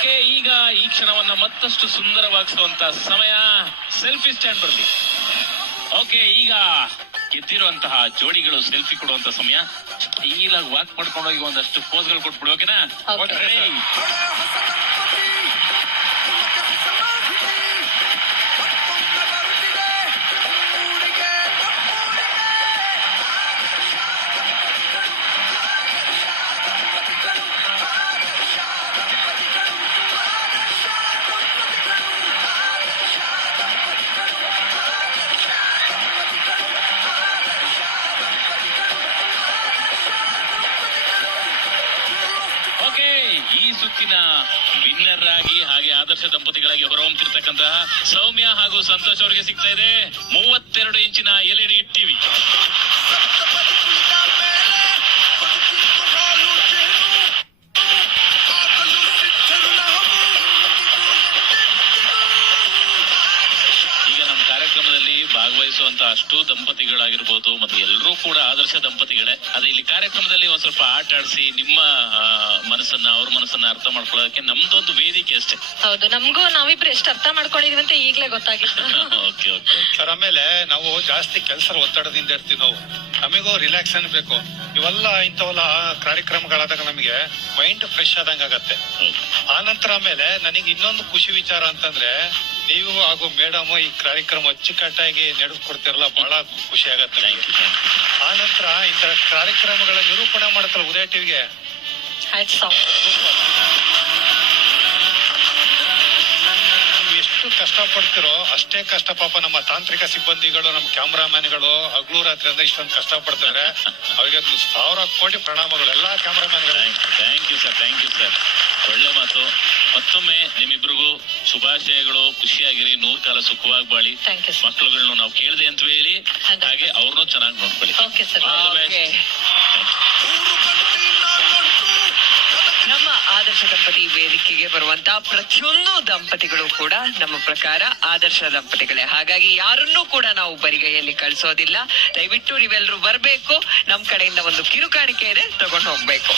Okay, ಈಗ ಈ ಕ್ಷಣವನ್ನ ಮತ್ತಷ್ಟು ಸುಂದರವಾಗಿಸುವಂತ ಸಮಯ. ಸೆಲ್ಫಿ ಸ್ಟ್ಯಾಂಡ್ ಬರಲಿ. ಓಕೆ, ಈಗ ಗೆದ್ದಿರುವಂತಹ ಜೋಡಿಗಳು ಸೆಲ್ಫಿ ಕೊಡುವಂತ ಸಮಯ. ಸ್ಟೈಲಾಗಿ ವಾಕ್ ಮಾಡ್ಕೊಂಡು ಹೋಗಿ ಒಂದಷ್ಟು ಪೋಸ್ಗಳು ಕೊಟ್ಬಿಡು. ಓಕೆನಾ? ಈ ಸುತ್ತಿನ ವಿನ್ನರ್ ಆಗಿ ಹಾಗೆ ಆದರ್ಶ ದಂಪತಿಗಳಾಗಿ ಹೊರಹೊಮ್ಮತಿರ್ತಕ್ಕಂತಹ ಸೌಮ್ಯ ಹಾಗೂ ಸಂತೋಷ್ ಅವರಿಗೆ ಸಿಗ್ತಾ ಇದೆ 32 ಇಂಚಿನ LED ಟಿವಿ. ಕಾರ್ಯಕ್ರಮದಲ್ಲಿ ಭಾಗವಹಿಸುವಂತ ಅಷ್ಟು ದಂಪತಿಗಳಾಗಿರ್ಬೋದು ಮತ್ತೆ ಎಲ್ಲರೂ ಕೂಡ ಆದರ್ಶ ದಂಪತಿಗಳೇ. ಅದೇ ಇಲ್ಲಿ ಕಾರ್ಯಕ್ರಮದಲ್ಲಿ ಒಂದ್ ಸ್ವಲ್ಪ ಆಟ ಆಡಿಸಿ ನಿಮ್ಮ ಮನಸ್ಸನ್ನ ಅವ್ರ ಮನಸ್ಸನ್ನ ಅರ್ಥ ಮಾಡ್ಕೊಳ್ಳೋದಕ್ಕೆ ನಮ್ದೊಂದು ವೇದಿಕೆ ಅಷ್ಟೇ. ಹೌದು, ನಮಗೂ ನಾವಿಬ್ರು ಎಷ್ಟು ಅರ್ಥ ಮಾಡ್ಕೊಂಡಿದೀವಿ ಅಂತ ಈಗ್ಲೇ ಗೊತ್ತಾಗಿತ್ತು. ಸರ್, ಆಮೇಲೆ ನಾವು ಜಾಸ್ತಿ ಕೆಲಸದ ಒತ್ತಡದಿಂದ ಇರ್ತೀವಿ. ನಾವು ನಮಗೂ ರಿಲ್ಯಾಕ್ಸೇಷನ್ ಬೇಕು. ಇವೆಲ್ಲ ಇಂಥವೆಲ್ಲ ಕಾರ್ಯಕ್ರಮಗಳಾದಾಗ ನಮಗೆ ಮೈಂಡ್ ಫ್ರೆಶ್ ಆದಂಗ ಆಗತ್ತೆ. ಆನಂತರ ಆಮೇಲೆ ನನಗೆ ಇನ್ನೊಂದು ಖುಷಿ ವಿಚಾರ ಅಂತಂದ್ರೆ, ನೀವು ಹಾಗೂ ಮೇಡಮ್ ಈ ಕಾರ್ಯಕ್ರಮ ಅಚ್ಚುಕಟ್ಟಾಗಿ ನಡೆಸ್ಕೊಡ್ತಿರಲ್ಲ, ಬಹಳ ಖುಷಿ ಆಗತ್ತೆ. ಆ ನಂತರ ಇಂಥ ಕಾರ್ಯಕ್ರಮಗಳ ನಿರೂಪಣೆ ಮಾಡುತ್ತಲ್ಲ ಉದಯ ಟಿವಿಗೆ, ಎಷ್ಟು ಕಷ್ಟ ಪಡ್ತಿರೋ ಅಷ್ಟೇ ಕಷ್ಟ ಪಾಪ ನಮ್ಮ ತಾಂತ್ರಿಕ ಸಿಬ್ಬಂದಿಗಳು, ನಮ್ಮ ಕ್ಯಾಮ್ರಾಮ್ಯಾನ್ಗಳು ಹಗಲು ರಾತ್ರಿ ಅಂದ್ರೆ ಇಷ್ಟೊಂದು ಕಷ್ಟ ಪಡ್ತಾರೆ. ಅವರಿಗೆ 1000 ಕೋಟಿ ಪ್ರಣಾಮಗಳು ಎಲ್ಲಾ ಕ್ಯಾಮ್ರಾಮ್ಯಾನ್ಗಳು. Thank you sir. ಒಳ್ಳೆ ಮಾತು. ಮತ್ತೊಮ್ಮೆ ನಿಮ್ಮಿಬ್ರಿಗೂ ಶುಭಾಶಯಗಳು. ಖುಷಿಯಾಗಿರಿ, 100 ಕಾಲ ಸುಖವಾಗಿ ಬಾಳಿ. ಮಕ್ಕಳುಗಳನ್ನು ನಾವು ಕೇಳಿದೆ ಅಂತ ಹೇಳಿ ಹಾಗೆ ಅವ್ರನ್ನೂ ಚೆನ್ನಾಗಿ ನೋಡ್ಕೊಳ್ಳಿ. ನಮ್ಮ ಆದರ್ಶ ದಂಪತಿ ವೇದಿಕೆಗೆ ಬರುವಂತ ಪ್ರತಿಯೊಂದು ದಂಪತಿಗಳು ಕೂಡ ನಮ್ಮ ಪ್ರಕಾರ ಆದರ್ಶ ದಂಪತಿಗಳೇ. ಹಾಗಾಗಿ ಯಾರನ್ನೂ ಕೂಡ ನಾವು ಬರಿಗೈಯಲ್ಲಿ ಕಳಿಸೋದಿಲ್ಲ. ದಯವಿಟ್ಟು ನೀವೆಲ್ಲರೂ ಬರ್ಬೇಕು. ನಮ್ ಕಡೆಯಿಂದ ಒಂದು ಕಿರುಕಾಣಿಕೆ ಇದೆ, ತಗೊಂಡು ಹೋಗ್ಬೇಕು.